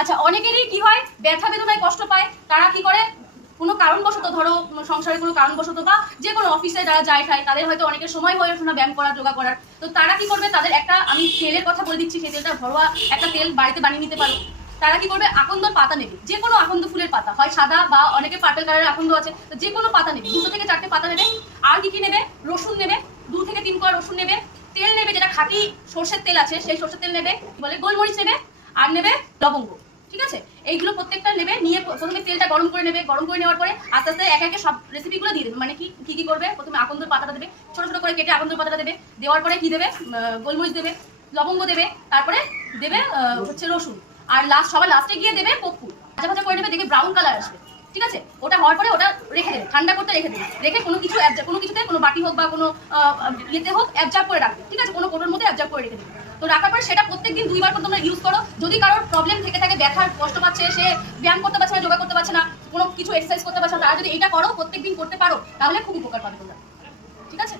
আচ্ছা, অনেকেরই কি হয়, ব্যথা বেদনায় কষ্ট পায়, তারা কি করে, কোনো কারণবশত, ধরো সংসারের কোনো কারণবশত বা যে কোনো অফিসে যারা যায় খায়, তাদের হয়তো অনেকের সময় হয়ে ওঠে না ব্যায়াম করা, যোগা করার। তো তারা কি করবে, তাদের একটা, আমি তেলের কথা বলে দিচ্ছি, সেই তেলটা ঘরোয়া একটা তেল বাড়িতে বানিয়ে নিতে পারো। তারা কি করবে, আকন্দর পাতা নেবে, যে কোনো আকন্দ ফুলের পাতা, হয় সাদা বা অনেকে পার্পেল কালারের আকন্দ আছে, তো যে কোনো পাতা নেবে, 2 থেকে 4টে পাতা নেবে। আর কি কি নেবে, রসুন নেবে, 2 থেকে 3 কোয়া রসুন নেবে। তেল নেবে, যেটা খাঁটি সর্ষের তেল আছে সেই সর্ষের তেল নেবে, বলে গোলমরিচ নেবে, আর নেবে লবঙ্গ। ঠিক আছে, এইগুলো প্রত্যেকটা নেবে, নিয়ে প্রথমে তেলটা গরম করে নেবে। গরম করে নেওয়ার পরে আস্তে আস্তে একে একে সব রেসিপিগুলো দিয়ে দেবে। মানে কি কি করবে, প্রথমে আকন্দর পাতাটা দেবে, ছোট ছোট করে কেটে আকন্দর পাতাটা দেবে। দেওয়ার পরে কি দেবে, গোলমরিচ দেবে, লবঙ্গ দেবে, তারপরে দেবে হচ্ছে রসুন, আর সবার লাস্টে গিয়ে দেবে কর্পূর। ভাজা ভাজা করে নেবে, দেখে ব্রাউন কালার আসবে। ঠিক আছে, ওটা হওয়ার পরে ওটা রেখে দেবে, ঠান্ডা করতে রেখে দেবে। রেখে কোনো কিছুতে, কোনো বাটি হোক বা কোনো ইয়েতে হোক, অ্যাবজর্ব করে রাখবে। ঠিক আছে, কোনো কোটোর মধ্যে অ্যাবজর্ব করে রেখে দেবে। তো রাখার পরে সেটা প্রত্যেকদিন 2বার করে তোমরা ইউজ করো। যদি কারোর প্রবলেম থেকে থাকে, ব্যথার কষ্ট পাচ্ছে, সে ব্যায়াম করতে পারছে না, যোগা করতে পারছে না, কোনো কিছু এক্সারসাইজ করতে পারছে না, তারা যদি এটা করো, প্রত্যেকদিন করতে পারো, তাহলে খুব উপকার পাবে তোমরা। ঠিক আছে।